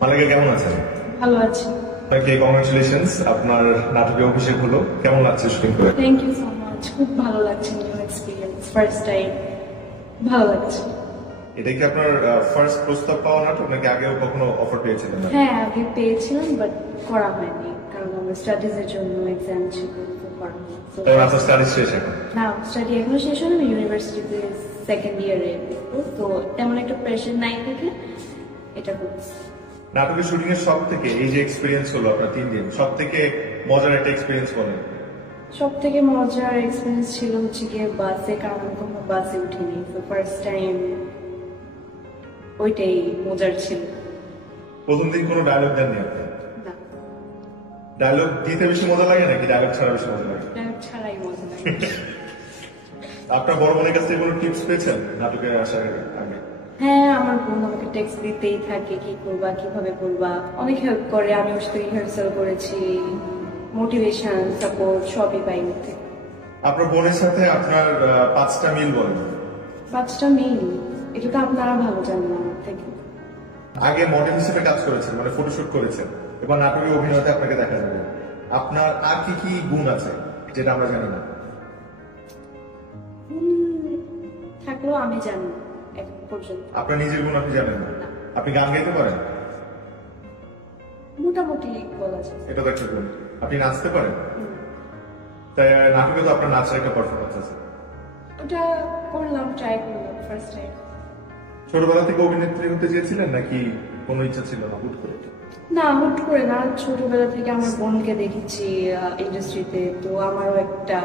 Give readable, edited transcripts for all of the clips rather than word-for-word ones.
মালাইকা কেমন আছেন? ভালো আছি। আপনাকে কংগ্রাচুলেশনস, আপনার নাটকে অভিষেক হলো। কেমন লাগছে শুটিং করে? Thank you so much. খুব ভালো লাগছে, নিউ এক্সপিরিয়েন্স, ফার্স্ট টাইম। ভালো লাগছে। এটা কি আপনার ফার্স্ট প্রস্তাব পাওয়া নাটক নাকি আগেও কখনো অফার পেয়েছিলেন? হ্যাঁ, আগে পেয়েছিলাম বাট করা হয়নি, কারণ আমার স্টাডিজের জন্য এক্সাম ছিল, তো করা হয়নি। তখন আপনার স্টাডি শেষ এখন? না, স্টাডি এখনো শেষ হয়নি, আমি ইউনিভার্সিটিতে সেকেন্ড ইয়ারে, তো তেমন একটা প্রেশার নাই থেকে এটা করছি। নাটকের শুটিং এর সব থেকে এই যে এক্সপিরিয়েন্স হলো আপনার 3 দিন, সব থেকে মজার একটা এক্সপিরিয়েন্স বলেন। সব থেকে মজার এক্সপিরিয়েন্স ছিল হচ্ছে গিয়ে বাসে, কারণ আমি কখনো বাসে উঠিনি, তো ফার্স্ট টাইম, ওইটাই মজার ছিল। প্রথম দিন কোনো ডায়লগ দেননি আপনি? না, ডায়লগ দিতে বেশি মজা লাগে নাকি ডায়লগ ছাড়া বেশি মজা লাগে? ডায়লগ ছাড়াই মজা লাগে। আপনার বড় বোনের কাছ থেকে কোনো টিপস পেয়েছেন নাটকে আসার আগে? হ্যাঁ, আমার বোন আমাকে টেক্সট দিতেই থাকে, কি করবা কিভাবে করবা, অনেক হেল্প করে। আমি ওর সাথে রিহার্সাল করেছি, মোটিভেশন, সাপোর্ট সবই পাই ওর থেকে। আপনার বোনের সাথে আপনার 5টা মিল বলেন। 5টা মিল, এটা তো আপনারা ভালো জানেন আমার থেকে। আগে মডেল হিসেবে কাজ করেছেন, মানে ফটোশুট করেছেন, এবার নাটকে অভিনয়তে আপনাকে দেখা যাবে। আপনার আর কি কি গুণ আছে যেটা আমরা জানি না? থাকলেও আমি জানি না এখন পর্যন্ত। আপনার নিজের গুণ আপনি জানেন না? আপনি গান গাইতে পারেন? মোটামুটি বলা যায়। এটা তো একটা গুণ। আপনি নাচতে পারেন? তাই নাটকে তো আপনার নাচের একটা পারফরমেন্স আছে। ওটা করলাম, ট্রাই করলাম ফার্স্ট টাইম। ছোটবেলা থেকে অভিনেত্রী হতে চেয়েছিলেন নাকি কোনো ইচ্ছা ছিল না হুট করে? না, হুট করে না, ছোটবেলা থেকে আমার বোনকে দেখেছি ইন্ডাস্ট্রিতে, তো আমারও একটা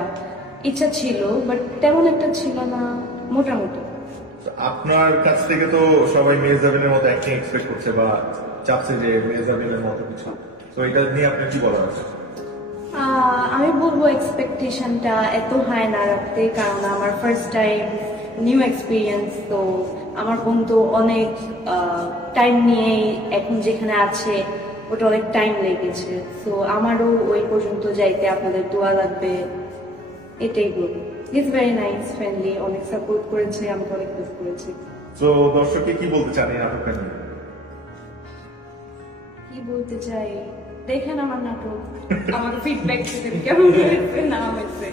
ইচ্ছা ছিল, বাট তেমন একটা ছিল না, মোটামুটি। আপনার কাছ থেকে তো সবাই মেহজাবিনের মতো অ্যাক্টিং এক্সপেক্ট করছে বা চাচ্ছে যে মেহজাবিনের মতো কিছু, তো এটা নিয়ে আপনি কি বলার আছে? আমি বলবো এক্সপেকটেশনটা এত হাই না রাখতে, কারণ আমার ফার্স্ট টাইম, নিউ এক্সপিরিয়েন্স, তো আমার বোন তো অনেক টাইম নিয়ে এখন যেখানে আছে, ওটা অনেক টাইম লেগেছে, তো আমারও ওই পর্যন্ত যাইতে আপনাদের দোয়া লাগবে, এটাই বলবো। ইটস ভেরি নাইস, ফ্রেন্ডলি, অনেক সাপোর্ট করেছে, আমাকে অনেক হেল্প করেছে। তো দর্শককে কি বলতে চান এই নাটকটা নিয়ে? কি বলতে চাই, দেখেন আমার নাটক, আমার ফিডব্যাক দেবেন কেমন হয়েছে না হয়েছে।